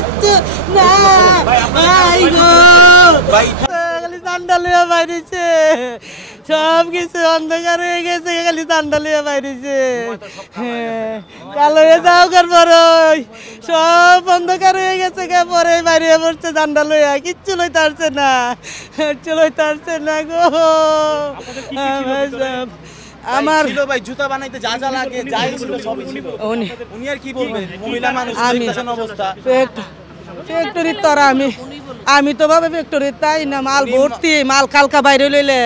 কিচ্ছু না ভাই গো খালি ঠান্ডা লিয়া বাইরেছে সব কিছু অন্ধকার হয়ে গেছে খালি ঠান্ডা লিয়া বাইরেছে কালো হয়ে যাও পর সব অন্ধকার হয়ে গেছে পরে বাইরে পড়ছে ঠান্ডা লইয়া কিচ্ছু লইতে পারছে না লইতে পারছে না গো আমার ছিল ভাই জুতা বানাইতে যা যা লাগে যাই ছিল সবই ছিল উনি আর কি বলবেন মহিলা মানুষ দেখতেছেন অবস্থা ফ্যাক্টরির তোরা আমি তো ভাবে ফ্যাক্টরির তাই না মাল ভর্তি মাল কালকা বাইরে লইলে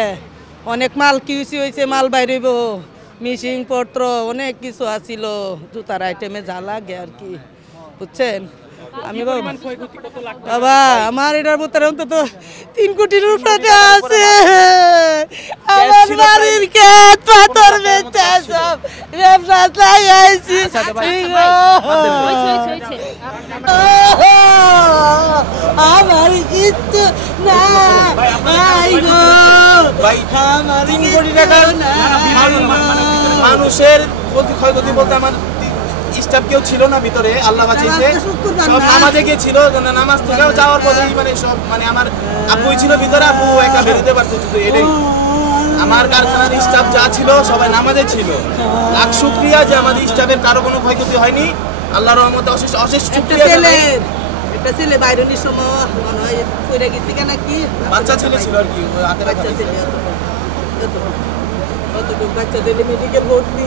অনেক মাল কিউসি হয়েছে মাল বাইরেব মিশিং পত্র অনেক কিছু আছিল জুতার আইটেমে যা লাগে আর কি বুঝছেন আমি বাবা আমার এটার ভিতরে অন্তত 3 কোটির উপরে আছে আমার বাড়ির ক্ষেত পাথর বেচা সব ব্যবসা লাগাইছি আমার কিচ্ছু না ভাই গো আমার 3 কোটি টাকা মানুষের ক্ষয়ক্ষতি বলতে আমার স্টাফ কেউ ছিল না ভিতরে আল্লাহ বাঁচিয়েছে সব নামাজে গিয়েছিল নামাজ থেকেও যাওয়ার পরেই মানে সব মানে আমার আপুই ছিল ভিতরে আপু একা বেরোতে পারছে শুধু এটাই আমার কারখানার স্টাফ যা ছিল সবাই নামাজে ছিল লাখ শুকরিয়া যে আমাদের স্টাফের কারো কোনো ক্ষয়ক্ষতি হয়নি আল্লাহর রহমতে অশেষ শুকরিয়া একটা ছেলে বাইরের সময় মনে হয় পড়ে গেছে কেন কি বাচ্চা ছেলে ছিল আর কি হাতে বাচ্চা ছেলে কতটুকু বাচ্চাদের মেডিকেল ভর্তি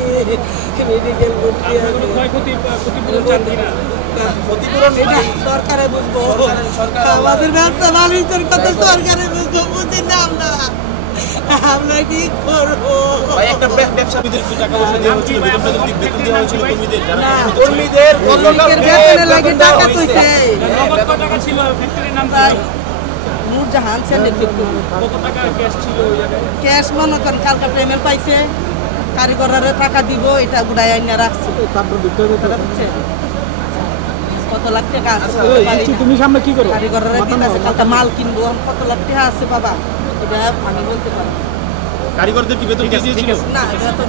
ক্ষতিপূরণ সরকারে বুঝবো আমাদের ব্যবসা বাণিজ্যের কথা সরকারে বুঝবো বুঝি না আমরা কি করবো একটা ব্যবসা টাকা পয়সা দেওয়া হয়েছিল বেতন দেওয়া হয়েছিল কর্মীদের বেতনের লাগে টাকা কইছে টাকা ছিল ফ্যাক্টরির নাম নূরজাহান স্যান্ডেল ফ্যাক্টরি কত টাকা ক্যাশ ছিল ওই জায়গায় ক্যাশ মনে করেন কালকা পেমেন্ট পাইছে কারিগরের টাকা দিব এটা গুড়াই আইনা রাখছে কত লাখ টাকা আছে তুমি সামনে কি করো কারিগরের দিতেছে কালকা মাল কিনবো কত লাখ টাকা আছে বাবা এটা আমি বলতে পারি কারিগরদের কি বেতন দিয়েছিল না এটা তো